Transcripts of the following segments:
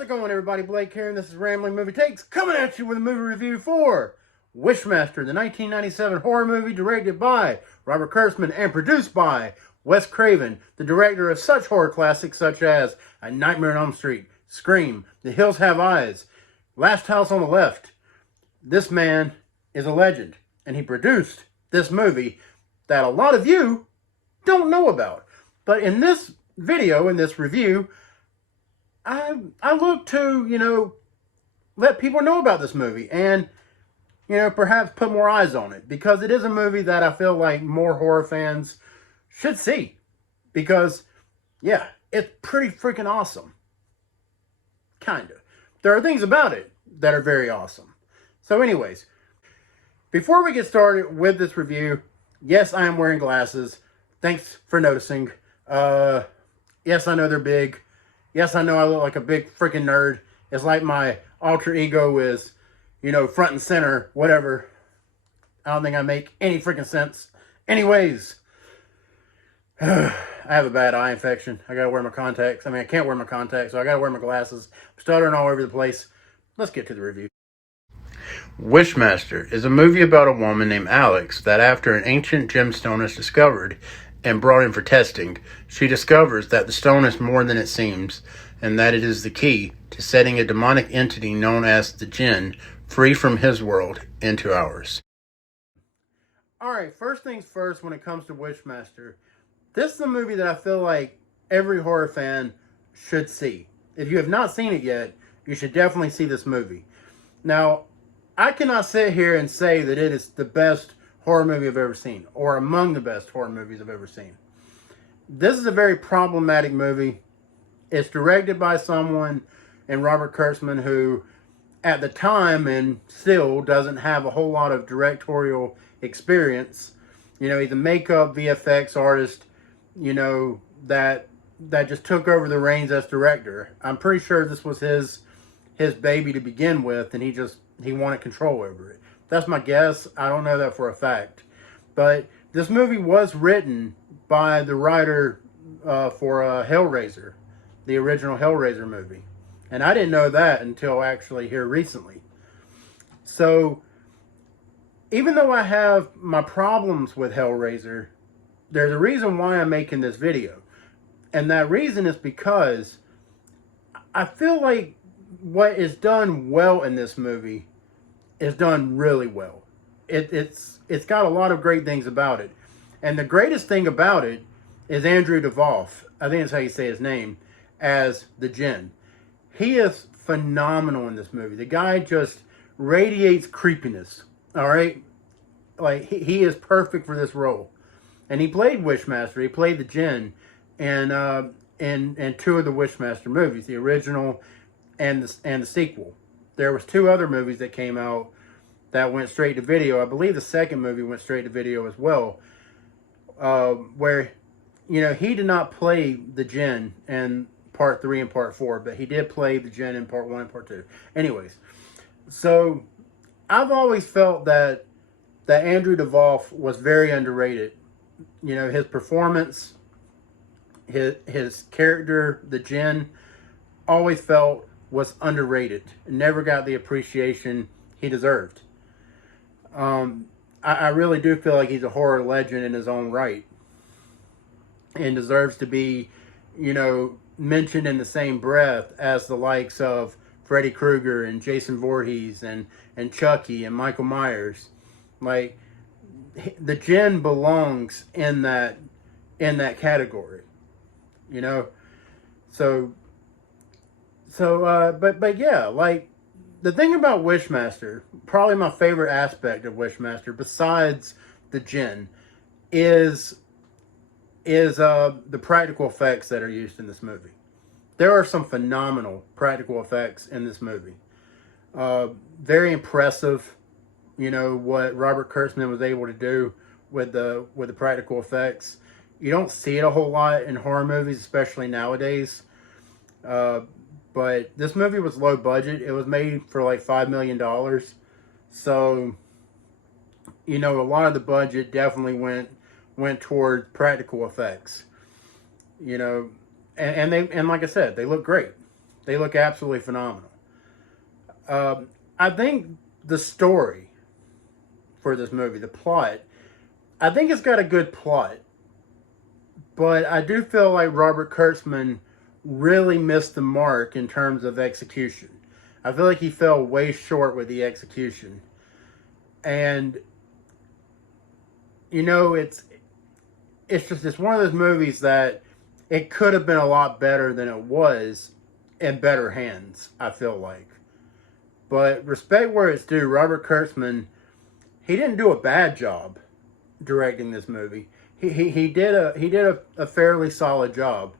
How's it going, everybody? Blake here, and this is Rambling Movie Takes, coming at you with a movie review for Wishmaster, the 1997 horror movie directed by Robert Kurtzman and produced by Wes Craven, the director of such horror classics such as A Nightmare on Elm Street, Scream, The Hills Have Eyes, Last House on the Left. This man is a legend, and he produced this movie that a lot of you don't know about. But in this video, in this review, I look to, let people know about this movie and, perhaps put more eyes on it, because it is a movie that I feel like more horror fans should see, because, yeah, it's pretty freaking awesome. Kind of. There are things about it that are very awesome. So anyways, before we get started with this review, yes, I am wearing glasses. Thanks for noticing. Yes, I know they're big. Yes, I know I look like a big freaking nerd. It's like my alter ego is, front and center, whatever. I don't think I make any freaking sense. Anyways, I have a bad eye infection. I gotta wear my contacts. I can't wear my contacts, so I gotta wear my glasses. I'm stuttering all over the place. Let's get to the review. Wishmaster is a movie about a woman named Alex that, after an ancient gemstone is discovered and brought in for testing, she discovers that the stone is more than it seems, and that it is the key to setting a demonic entity known as the Jinn free from his world into ours. Alright, first things first when it comes to Wishmaster. This is a movie that I feel like every horror fan should see. If you have not seen it yet, you should definitely see this movie. Now, I cannot sit here and say that it is the best horror movie I've ever seen, or among the best horror movies I've ever seen. This is a very problematic movie. It's directed by someone in Robert Kurtzman who, at the time and still, doesn't have a whole lot of directorial experience. He's a makeup VFX artist, that just took over the reins as director. I'm pretty sure this was his baby to begin with, and he wanted control over it. That's my guess. I don't know that for a fact. But this movie was written by the writer for Hellraiser, the original Hellraiser movie. And I didn't know that until actually here recently. So, even though I have my problems with Hellraiser, there's a reason why I'm making this video. And that reason is because I feel like what is done well in this movie is done really well. It's got a lot of great things about it. And the greatest thing about it is Andrew Davoff, I think that's how you say his name, as the Jinn. He is phenomenal in this movie. The guy just radiates creepiness, alright? Like, he is perfect for this role. And he played Wishmaster. He played the Jinn in two of the Wishmaster movies, the original and the sequel. There was two other movies that came out that went straight to video. I believe the second movie went straight to video as well, where, he did not play the Jinn in part 3 and part 4, but he did play the Jinn in part 1 and part 2. Anyways, so I've always felt that Andrew Davoff was very underrated. His performance, his character, the Jinn, always felt was underrated. Never got the appreciation he deserved. I really do feel like he's a horror legend in his own right, and deserves to be, mentioned in the same breath as the likes of Freddy Krueger and Jason Voorhees and Chucky and Michael Myers. Like, the Jinn belongs in that category, But yeah, like, the thing about Wishmaster, probably my favorite aspect of Wishmaster, besides the Jinn, is the practical effects that are used in this movie. There are some phenomenal practical effects in this movie. Very impressive, what Robert Kurtzman was able to do with the practical effects. You don't see it a whole lot in horror movies, especially nowadays. But this movie was low budget. It was made for like $5 million. So, a lot of the budget definitely went toward practical effects. And like I said, they look great. They look absolutely phenomenal. I think the story for this movie, the plot, I think it's got a good plot, but I do feel like Robert Kurtzman really missed the mark in terms of execution. I feel like he fell way short with the execution. And you know, it's one of those movies that it could have been a lot better than it was in better hands, I feel like. But respect where it's due, Robert Kurtzman, he didn't do a bad job directing this movie. He did a fairly solid job.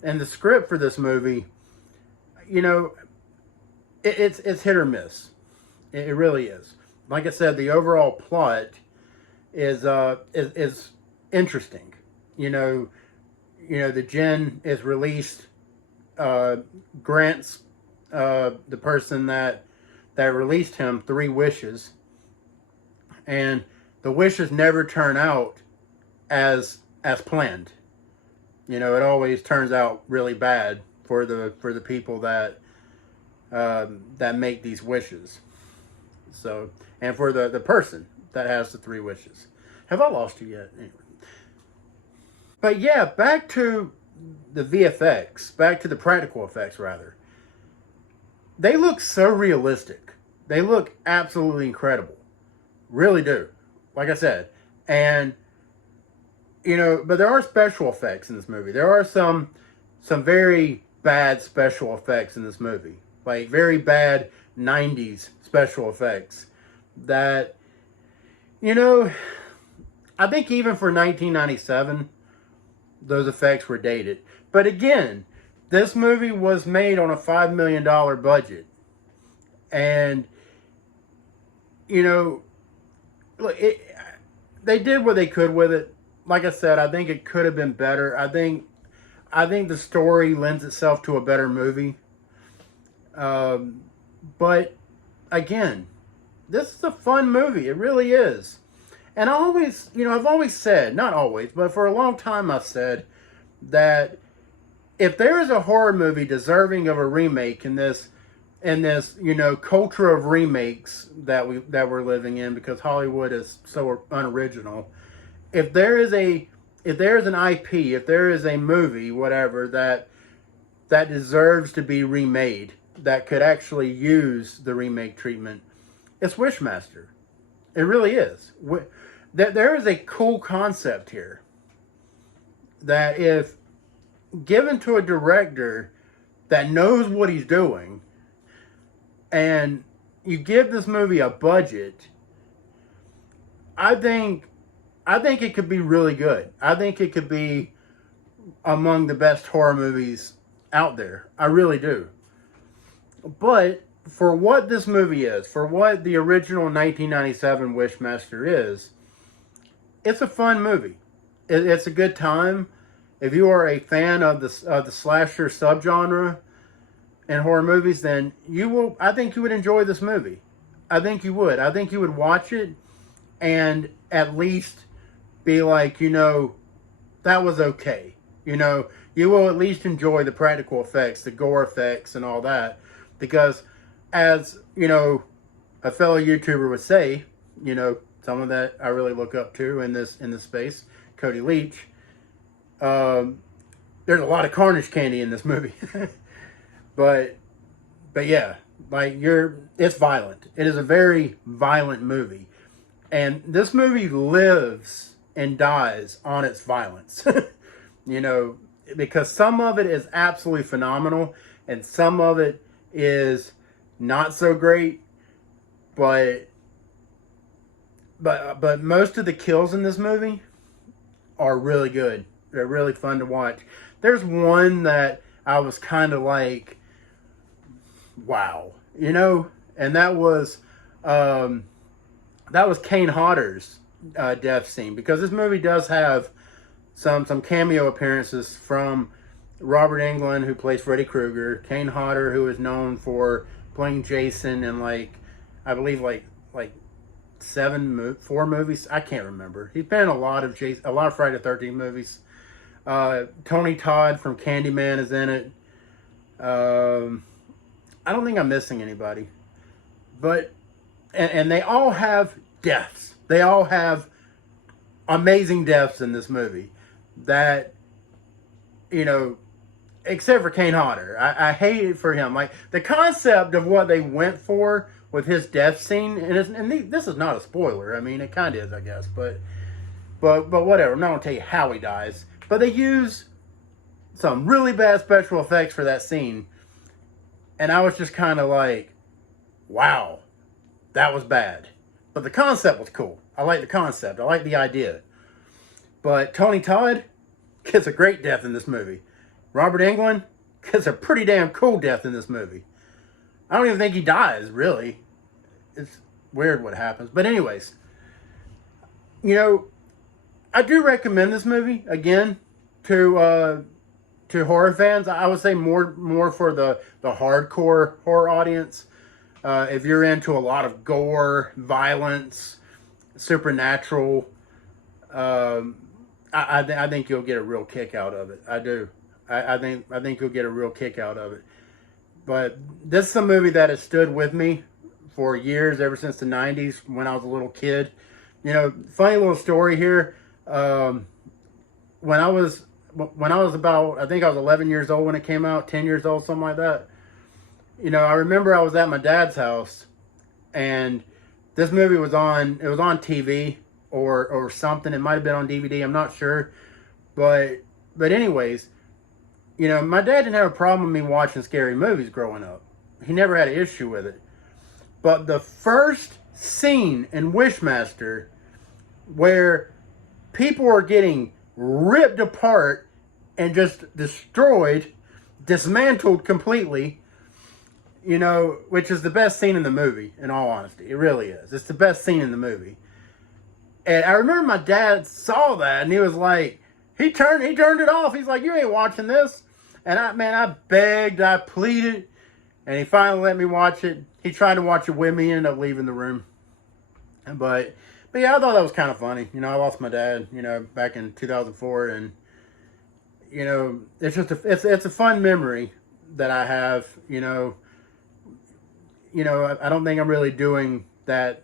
And the script for this movie, you know, it's hit or miss. It really is. Like I said, the overall plot is interesting. The djinn is released, grants the person that released him 3 wishes, and the wishes never turn out as planned. It always turns out really bad for the people that make these wishes. So, and for the person that has the 3 wishes. Have I lost you yet? Anyway. But yeah, back to the VFX, back to the practical effects rather. They look so realistic. They look absolutely incredible. Really do. Like I said. And but there are special effects in this movie. There are some very bad special effects in this movie. Like very bad 90s special effects that I think even for 1997 those effects were dated. But again, this movie was made on a $5 million budget. And look, they did what they could with it. Like I said, I think it could have been better. I think the story lends itself to a better movie. But again, this is a fun movie. It really is. And I've always said, not always, but for a long time I've said that if there is a horror movie deserving of a remake in this culture of remakes that we're living in, because Hollywood is so unoriginal, if there is an IP, if there is a movie, whatever, that deserves to be remade, that could actually use the remake treatment, it's Wishmaster. It really is. There is a cool concept here that, if given to a director that knows what he's doing, and you give this movie a budget, I think it could be really good. I think it could be among the best horror movies out there. I really do. But for what this movie is, for what the original 1997 Wishmaster is, it's a fun movie. It's a good time. If you are a fan of the slasher subgenre in horror movies, then I think you would enjoy this movie. I think you would. I think you would watch it and at least be like, that was okay. You will at least enjoy the practical effects, the gore effects, and all that. Because, as, a fellow YouTuber would say, someone that I really look up to in this space, Cody Leach, there's a lot of carnage candy in this movie. but yeah, it's violent. It is a very violent movie. And this movie lives and dies on its violence. Because some of it is absolutely phenomenal and some of it is not so great, but most of the kills in this movie are really good. They're really fun to watch. There's one that I was kind of like, wow, and that was Kane Hodder's death scene, because this movie does have some cameo appearances from Robert Englund, who plays Freddy Krueger, Kane Hodder, who is known for playing Jason in I believe 4 movies. I can't remember. He's been in a lot of Friday the 13th movies. Tony Todd from Candyman is in it. I don't think I'm missing anybody. But, and they all have deaths. They all have amazing deaths in this movie. That, you know, except for Kane Hodder. I hate it for him. Like, the concept of what they went for with his death scene, and this is not a spoiler. I mean, it kind of is, I guess. But whatever. I'm not going to tell you how he dies. But they use some really bad special effects for that scene. And I was just kind of like, wow, that was bad. But the concept was cool. I like the concept. I like the idea. But Tony Todd gets a great death in this movie. Robert Englund gets a pretty damn cool death in this movie. I don't even think he dies, really. It's weird what happens. But anyways, you know, I do recommend this movie, again, to horror fans. I would say more for the hardcore horror audience. If you're into a lot of gore, violence, supernatural, I think you'll get a real kick out of it. I do. I think you'll get a real kick out of it. But this is a movie that has stood with me for years, ever since the 90s when I was a little kid. You know, funny little story here. When I was about, I think I was 11 years old when it came out, 10 years old, something like that. You know, I remember I was at my dad's house, and this movie was on. It was on TV or something. It might have been on DVD. I'm not sure, but anyways, you know, my dad didn't have a problem with me watching scary movies growing up. He never had an issue with it. But the first scene in Wishmaster where people are getting ripped apart and just destroyed, dismantled completely, you know, which is the best scene in the movie, in all honesty. It really is. It's the best scene in the movie. And I remember my dad saw that, and he was like, he turned it off. He's like, you ain't watching this. And I begged, I pleaded, and he finally let me watch it. He tried to watch it with me, ended up leaving the room. But yeah, I thought that was kind of funny. You know, I lost my dad, you know, back in 2004, and you know, it's just it's a fun memory that I have. You know, I don't think I'm really doing that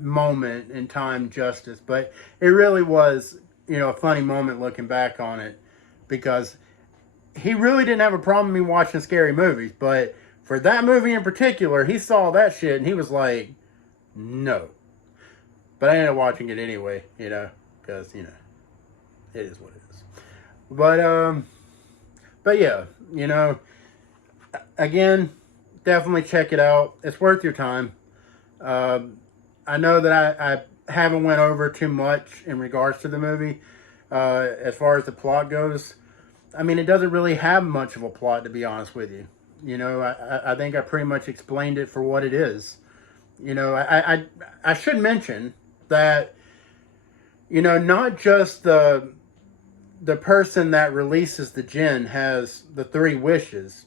moment in time justice, but it really was, you know, a funny moment looking back on it, because he really didn't have a problem with me watching scary movies, but for that movie in particular, he saw that shit and he was like, no. But I ended up watching it anyway, you know, because, you know, it is what it is. But yeah, you know, again, definitely check it out. It's worth your time. I know that I haven't went over too much in regards to the movie, as far as the plot goes. I mean, it doesn't really have much of a plot, to be honest with you. You know, I think I pretty much explained it for what it is. You know, I should mention that, you know, not just the person that releases the djinn has the 3 wishes.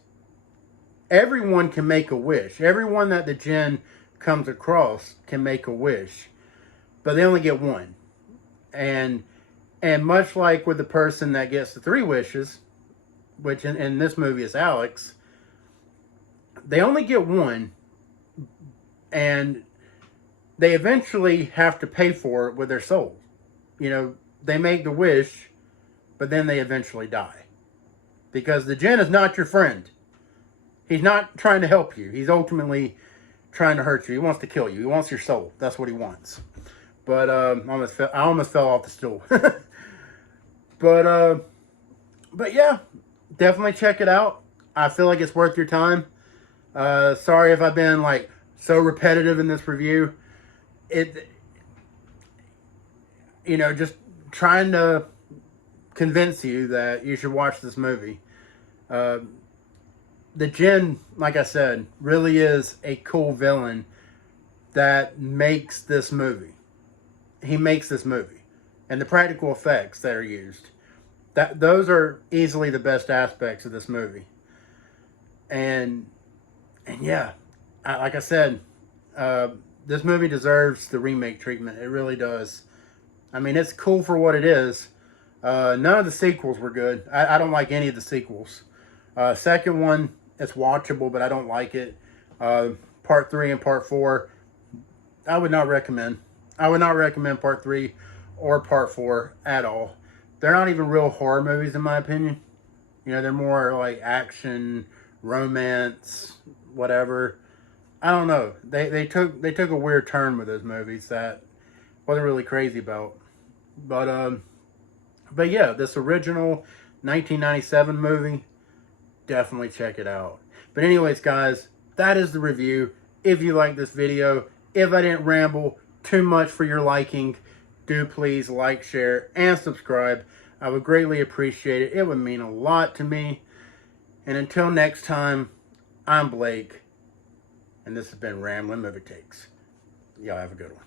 Everyone can make a wish. Everyone that the djinn comes across can make a wish, but they only get one. And much like with the person that gets the 3 wishes, which in this movie is Alex, they only get one, and they eventually have to pay for it with their soul. You know, they make the wish, but then they eventually die. Because the djinn is not your friend. He's not trying to help you. He's ultimately trying to hurt you. He wants to kill you. He wants your soul. That's what he wants. But I almost fell off the stool. But yeah, definitely check it out. I feel like it's worth your time. Sorry if I've been like so repetitive in this review. You know, just trying to convince you that you should watch this movie. The djinn, like I said, really is a cool villain that makes this movie. He makes this movie. And the practical effects that are used, those are easily the best aspects of this movie. And yeah, like I said, this movie deserves the remake treatment. It really does. I mean, it's cool for what it is. None of the sequels were good. I don't like any of the sequels. Second one It's watchable, but I don't like it. Part 3 and Part 4, I would not recommend. I would not recommend Part 3 or Part 4 at all. They're not even real horror movies, in my opinion. You know, they're more like action, romance, whatever. I don't know. They took a weird turn with those movies that wasn't really crazy about. But yeah, this original 1997 movie, definitely check it out. But anyways, guys, that is the review. If you like this video, if I didn't ramble too much for your liking, do please like, share, and subscribe. I would greatly appreciate it. It would mean a lot to me. And until next time, I'm Blake, and this has been Ramblin' Movie Takes. Y'all have a good one.